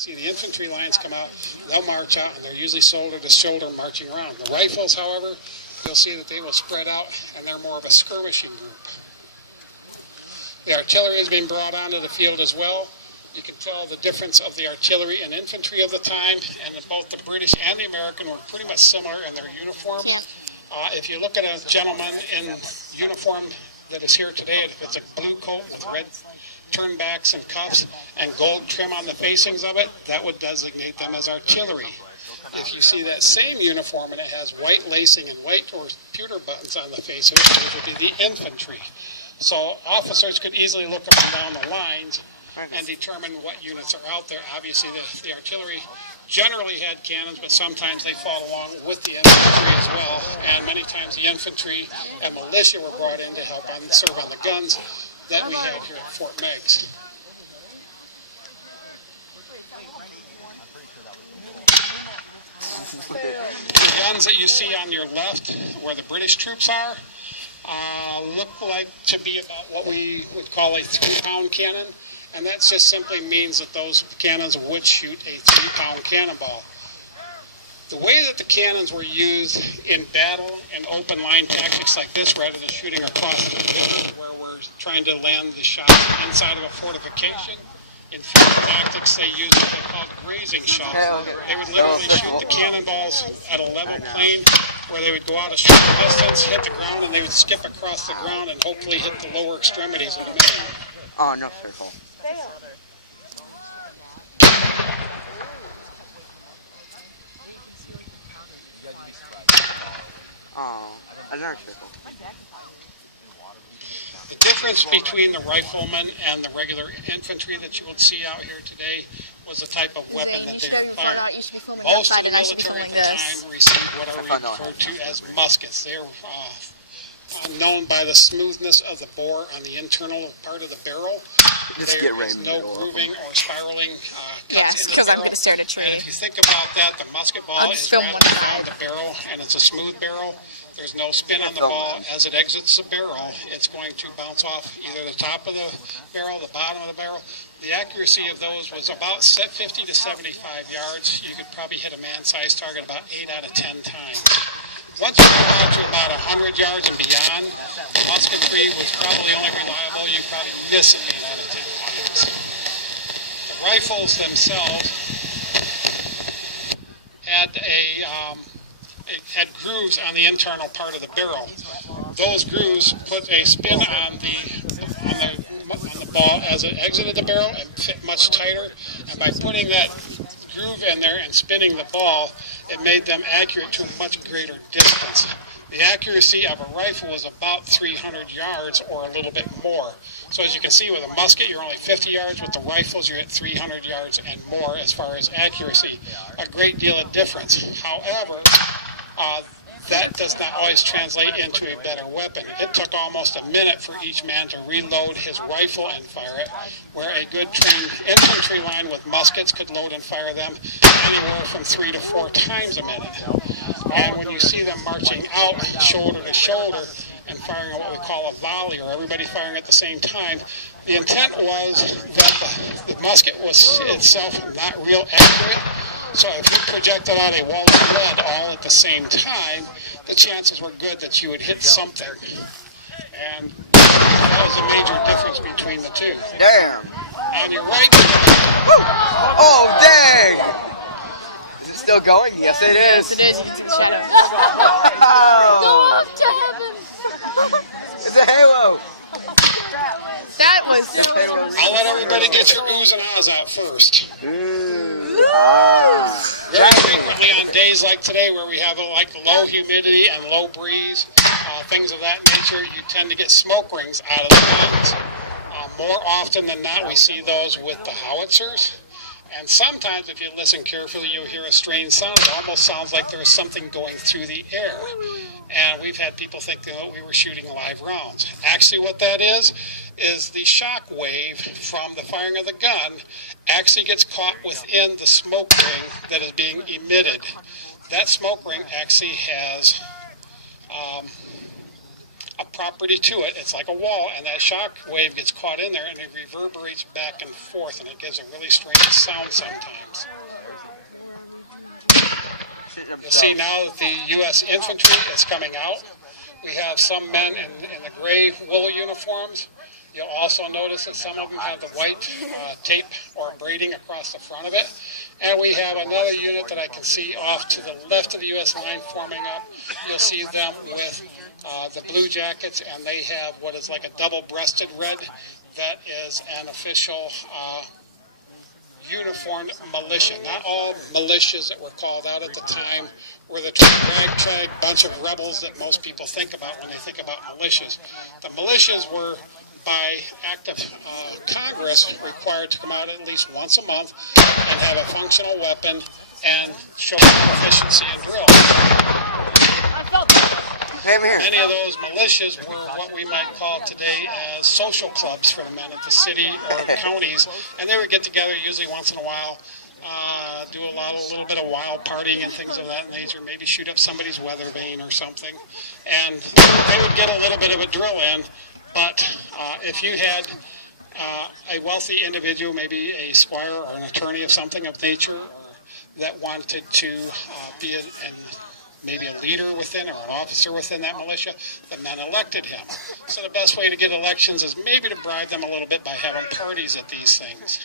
See the infantry lines come out, they'll march out, and they're usually shoulder to shoulder marching around. The rifles, however, you'll see that they will spread out, and they're more of a skirmishing group. The artillery has been brought onto the field as well. You can tell the difference of the artillery and infantry of the time, and both the British and the American were pretty much similar in their uniforms. If you look at a gentleman in uniform that is here today, it's a blue coat with red turnbacks and cuffs and gold trim on the facings of it, that would designate them as artillery. If you see that same uniform and it has white lacing and white or pewter buttons on the face of it, those would be the infantry. So officers could easily look up and down the lines and determine what units are out there. Obviously the artillery generally had cannons, but sometimes they fought along with the infantry as well, and many times the infantry and militia were brought in to help serve on the guns that we had here at Fort Meggs. The guns that you see on your left, where the British troops are, look like to be about what we would call a 3-pound cannon, and that just simply means that those cannons would shoot a 3-pound cannonball. The way that the cannons were used in battle and open line tactics like this, rather than shooting across the field where we're trying to land the shot inside of a fortification, in field tactics they used what they called grazing shots. They would literally shoot the cannonballs at a level plane where they would go out a short distance, hit the ground, and they would skip across the ground and hopefully hit the lower extremities of the man. Oh, no circle. Oh, another circle. The difference between the riflemen and the regular infantry that you would see out here today was the type of weapon that they were firing. Most of the military at the time received what are referred to as muskets. They were known by the smoothness of the bore on the internal part of the barrel. There is no grooving or spiraling cuts into the barrel. I'm going to start a tree. And if you think about that, the musket ball is rather down the barrel, and it's a smooth barrel. There's no spin on the ball. As it exits the barrel, it's going to bounce off either the top of the barrel, the bottom of the barrel. The accuracy of those was about 50 to 75 yards. You could probably hit a man-sized target about 8 out of 10 times. Once you go out to about 100 yards and beyond, musketry was probably only reliable. You probably miss 8 out of 10 times. The rifles themselves had grooves on the internal part of the barrel. Those grooves put a spin on the ball as it exited the barrel and fit much tighter. And by putting that groove in there and spinning the ball, it made them accurate to a much greater distance. The accuracy of a rifle was about 300 yards or a little bit more. So as you can see with a musket, you're only 50 yards. With the rifles, you're at 300 yards and more as far as accuracy. A great deal of difference. However, that does not always translate into a better weapon. It took almost a minute for each man to reload his rifle and fire it, where a good trained infantry line with muskets could load and fire them anywhere from 3 to 4 times a minute. And when you see them marching out shoulder to shoulder and firing what we call a volley, or everybody firing at the same time, the intent was that the musket was itself not real accurate. So if you projected out a wall of lead all at the same time, the chances were good that you would hit something. And that was a major difference between the two. Damn. On your right... Oh, dang! Is it still going? Yes, it is. Yes, it is. You can see the shadow. Oh. Go up to heaven. It's a halo. That was... I'll let everybody get your oohs and ahs out first. Very frequently on days like today where we have low humidity and low breeze, things of that nature, you tend to get smoke rings out of the guns. More often than not, we see those with the howitzers. And sometimes, if you listen carefully, you'll hear a strange sound. It almost sounds like there is something going through the air. And we've had people think that we were shooting live rounds. Actually, what that is the shock wave from the firing of the gun actually gets caught within the smoke ring that is being emitted. That smoke ring actually has a property to it. It's like a wall, and that shock wave gets caught in there, and it reverberates back and forth, and it gives a really strange sound sometimes. You'll see now that the U.S. infantry is coming out. We have some men in the gray wool uniforms. You'll also notice that some of them have the white tape or braiding across the front of it. And we have another unit that I can see off to the left of the U.S. line forming up. You'll see them with the blue jackets, and they have what is like a double-breasted red. That is an official uniformed militia. Not all militias that were called out at the time were the ragtag bunch of rebels that most people think about when they think about militias. The militias were, by act of Congress, required to come out at least once a month and have a functional weapon and show proficiency in drill. Many of those militias were what we might call today as social clubs for the men of the city or counties, and they would get together usually once in a while, do a little bit of wild partying and things of that nature, maybe shoot up somebody's weather vane or something, and they would get a little bit of a drill in. But if you had a wealthy individual, maybe a squire or an attorney of something of nature, that wanted to be maybe a leader within or an officer within that militia, the men elected him. So the best way to get elections is maybe to bribe them a little bit by having parties at these things.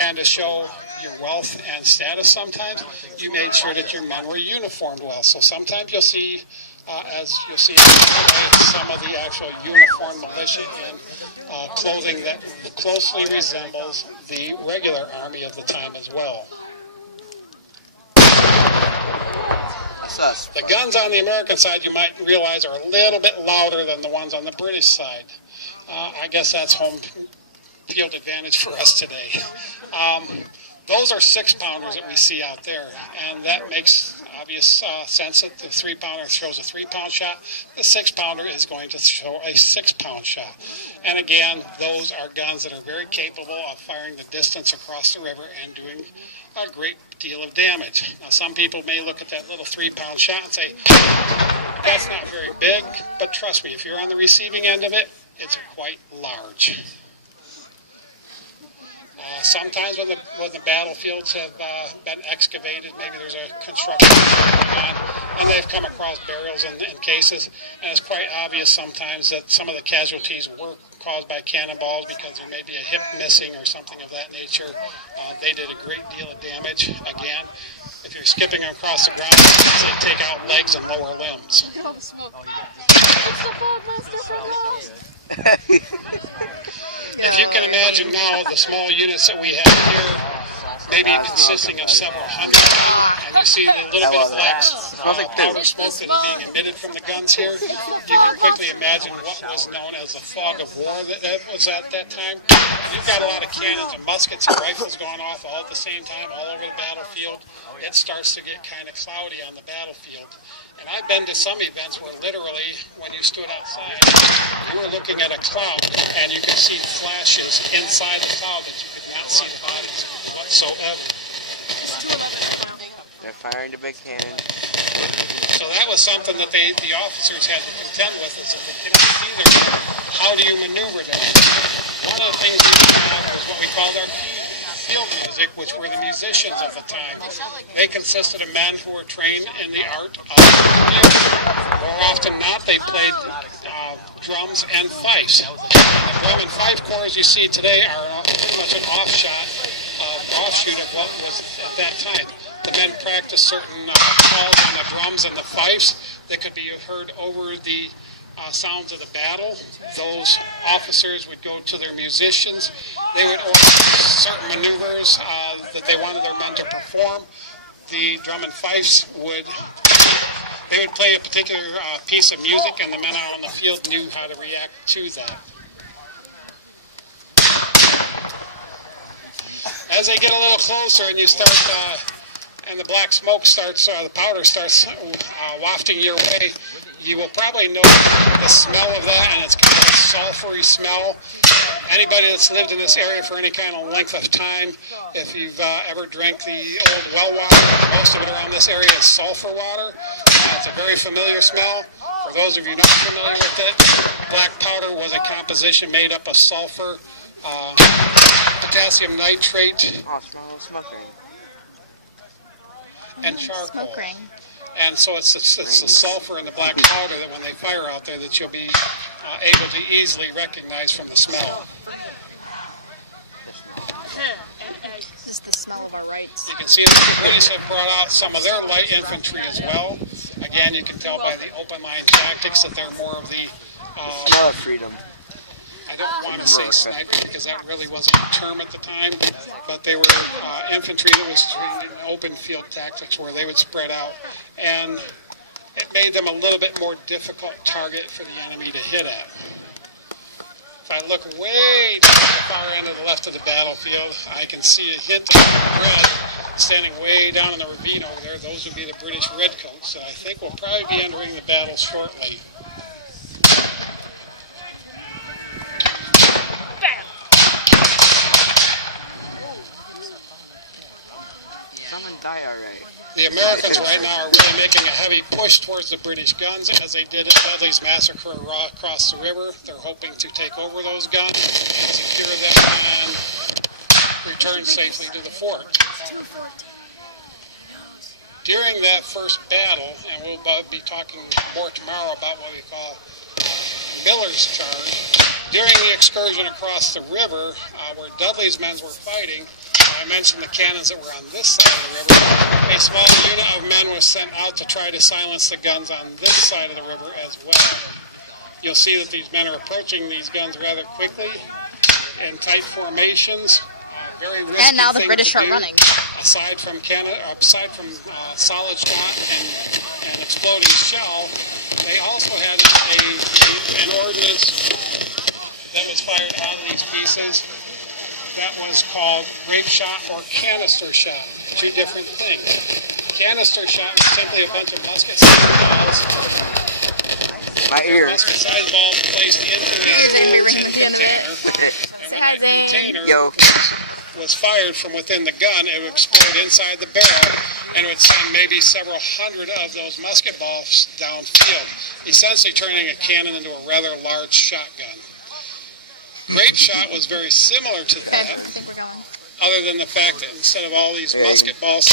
And to show your wealth and status sometimes, you made sure that your men were uniformed well. So sometimes you'll see, as you'll see some of the actual uniformed militia in clothing that closely resembles the regular army of the time as well. The guns on the American side, you might realize, are a little bit louder than the ones on the British side. I guess that's home field advantage for us today. Those are 6-pounders that we see out there, and that makes obvious sense that the 3-pounder shows a 3-pound shot. The 6-pounder is going to show a 6-pound shot. And again, those are guns that are very capable of firing the distance across the river and doing a great deal of damage. Now, some people may look at that little 3-pound shot and say, that's not very big, but trust me, if you're on the receiving end of it, it's quite large. Sometimes when the battlefields have been excavated, maybe there's a construction going on, and they've come across burials in cases, and it's quite obvious sometimes that some of the casualties were caused by cannonballs because there may be a hip missing or something of that nature. They did a great deal of damage. Again, if you're skipping across the ground, they take out legs and lower limbs. If you can imagine now the small units that we have here, maybe consisting of several hundred men, and you see a little bit of black powder smoke that is being emitted from the guns here, you can quickly imagine what was known as the fog of war that was at that time. You've got a lot of cannons and muskets and rifles going off all at the same time all over the battlefield. It starts to get kind of cloudy on the battlefield. And I've been to some events where literally, when you stood outside, you were looking at a cloud, and you could see flashes inside the cloud that you could not see the bodies whatsoever. They're firing the big cannon. So that was something that the officers had to contend with, is that they didn't see their men. How do you maneuver that? One of the things we had was what we called our field music, which were the musicians of the time. They consisted of men who were trained in the art of music. More often than not, they played drums and fifes. The drum and fife corps you see today are pretty much an offshoot of what was at that time. The men practiced certain calls on the drums and the fifes that could be heard over the sounds of the battle. Those officers would go to their musicians. They would order certain maneuvers that they wanted their men to perform. The drum and fifes would play a particular piece of music, and the men out on the field knew how to react to that. As they get a little closer and you start, and the black smoke starts, the powder starts wafting your way, you will probably know the smell of that, and it's kind of a sulfury smell. Anybody that's lived in this area for any kind of length of time, if you've ever drank the old well water, most of it around this area is sulfur water. It's a very familiar smell. For those of you not familiar with it, black powder was a composition made up of sulfur, potassium nitrate, and charcoal. Smoke ring. And so it's the sulfur and the black powder that when they fire out there that you'll be able to easily recognize from the smell. This is the smell of our rights. You can see that the British have brought out some of their light infantry as well. Again, you can tell by the open line tactics that they're more of the Smell of freedom. I don't want to say sniper because that really wasn't a term at the time, but they were infantry that was trained in open field tactics where they would spread out, and it made them a little bit more difficult target for the enemy to hit at. If I look way down at the far end of the left of the battlefield, I can see a hint of red standing way down in the ravine over there. Those would be the British redcoats, and I think we'll probably be entering the battle shortly. Someone die alright. The Americans right now are really making a heavy push towards the British guns as they did at Dudley's massacre across the river. They're hoping to take over those guns, secure them, and return safely to the fort. During that first battle, and we'll be talking more tomorrow about what we call Miller's Charge, during the excursion across the river where Dudley's men were fighting, I mentioned the cannons that were on this side of the river. A small unit of men was sent out to try to silence the guns on this side of the river as well. You'll see that these men are approaching these guns rather quickly in tight formations. Very risky And now the thing British to are do. running. Aside from solid shot and exploding shell, they also had an ordnance that was fired out of these pieces. That was called grape shot or canister shot. Two different things. Canister shot is simply a bunch of musket-sized balls. My ears. Musket-sized balls placed into a container. And when that container was fired from within the gun, it would explode inside the barrel, and it would send maybe several hundred of those musket balls downfield, essentially turning a cannon into a rather large shotgun. Grape shot was very similar to that, I think we're going. other than the fact that instead of all these musket balls